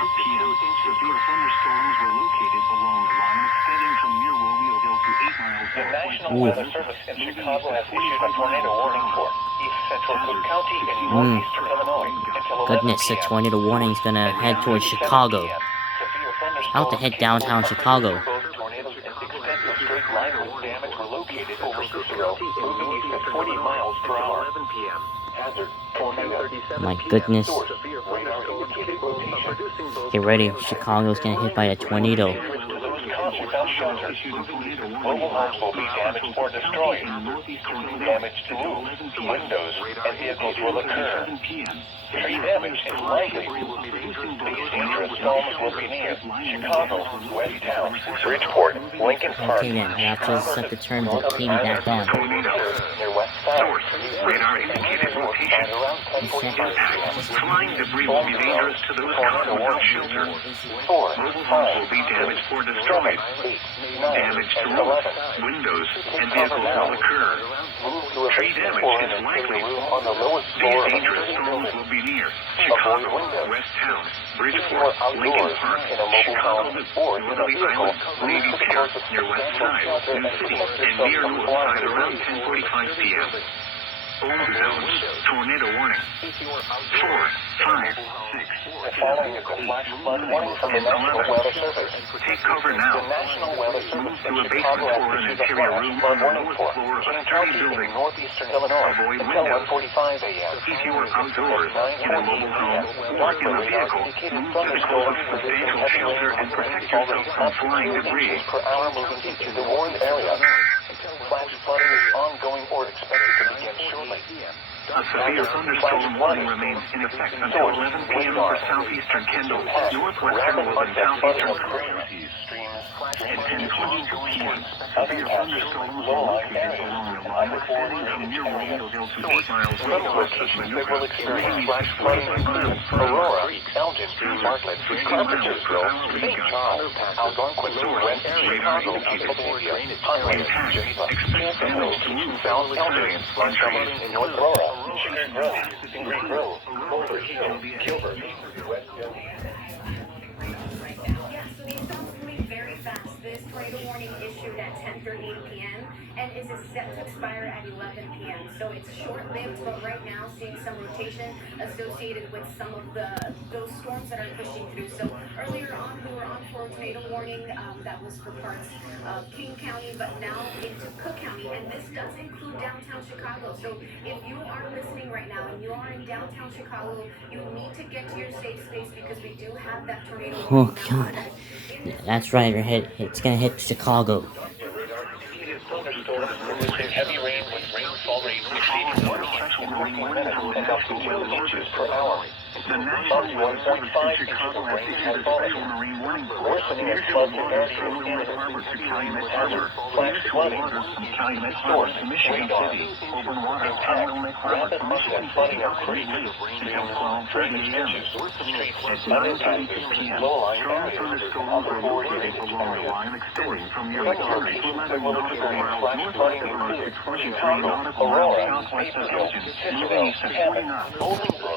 p.m. Severe thunderstorms were located along the line extending from near Romeo Hill to 8 miles The north. National Weather Service in Chicago has issued a tornado warning for East Central Cook County and northeastern Illinois until 11 Goodness, the p.m. tornado warning is gonna head towards 7 Chicago. p.m. Severe Out to thunderstorms hit capable downtown of Chicago. producing both tornadoes and extensive straight line wind damage were located over Cicero, moving east at 40 miles per hour. Hazard, tornado. My goodness. Source, radar indicated rotation. Get ready, Chicago's gonna hit by a tornado. Dangerous to lose caught without shelter. Mobile homes will be damaged or destroyed. Damage to roofs, windows, and vehicles will occur. Tree damage is likely. These dangerous storms will be near Chicago, West Town, Bridgeport, Lincoln Park. Okay then, you have to set the terms of piggyback on. Near West Side. Radar indicated location. Around 10:45 p.m. Flying debris will be dangerous to those caught without shelter. 4, Mobile 5, homes will be damaged or destroyed. 8, 9, Damage to and roofs, 11. windows, and vehicles will occur. Move to a Tree basement damage or is an likely. interior room on the lowest These floor of a dangerous single storms building. will be near Avoid Chicago, windows. West Town, If you Bridgeport, are Lincoln outdoors Park, in a mobile Chicago, home or in a Northerly vehicle, Island, move Navy to the Pier, closest near West substantial Side, shelter in the and city, protect and yourself near from North flying Side around debris. 10:45 p.m. Home zones, tornado warning. 4, 5, 6. The following is a flash flood warning from the National Weather Service. Take cover now. The National Weather Service To in a Chicago basement or has an issued a interior flash room flood on the warning lowest for floor of a King sturdy County building. in northeastern Illinois Avoid until windows. 1:45 a.m. If you are outdoors, At in a mobile home, 9:40 or in a radar vehicle, indicated move to the thunderstorms closest producing substantial heavy shelter rain and with protect winds yourself already from up to flying 2 debris. inches per hour moving into the warned area. Flash flooding is ongoing or expected to begin shortly. A severe thunderstorm warning remains in effect until 11 p.m. for southeastern Kendall, northwestern and southeastern Streams, at 10:22 p.m. other Severe patches, thunderstorms were low-lying located areas, along the and line underwater extending from near drainage Romeo areas. Hill to 8 miles Some northwest of locations that will Manuka. experience flash flooding include Aurora, Elgin, Bartlett, Carpentersville, St. Charles, Algonquin, West Chicago, Philadelphia, Huntley, Geneva, Campbell, South Elgin, Montgomery, North Aurora, Sugar Grove, Green Grove, Boulder Hill, Gilbert, West Yeah, so these storms moving very fast. This tornado warning issued at 10:38 p.m. and is set to expire at 11 p.m. So it's short-lived, but right now seeing some rotation associated with some of those storms that are pushing through. So earlier on, we were on for a tornado warning that was for parts of King County, but now into Cook County, and this does include downtown Chicago. So if you are listening right now and you are in downtown Chicago, you need to get to your safe space because we do have that tornado warning. Oh god. Yeah, that's right, it's gonna hit Chicago. thunderstorms producing heavy rain with rainfall rates exceeding 1 inch in 14 minutes and up to 2 inches per hour. The National Weather Service in Chicago has issued a special marine warning for Worsening of near flood waters severity from is North imminent. Harbor to Calumet Harbor, Flash near flooding. waters from Calumet Harbor Source, to Michigan radar. City, open water from Impact. Wilmette Harbor Rapid to Michigan onset flooding City, of creeks, until streams, 12:30 drainage a.m. ditches, streets, At underpasses, 9:32 p.m., low-lying strong areas, thunderstorms were outdoor located drainage along the areas. line extending from near Other McHenry to locations 11 that will nautical experience miles flash flooding northwest of Route include 643 Chicago, nautical miles Aurora, southwest of Mayfield, Elgin, Cicero, moving east at 40 Cabot, knots. Bowling Green,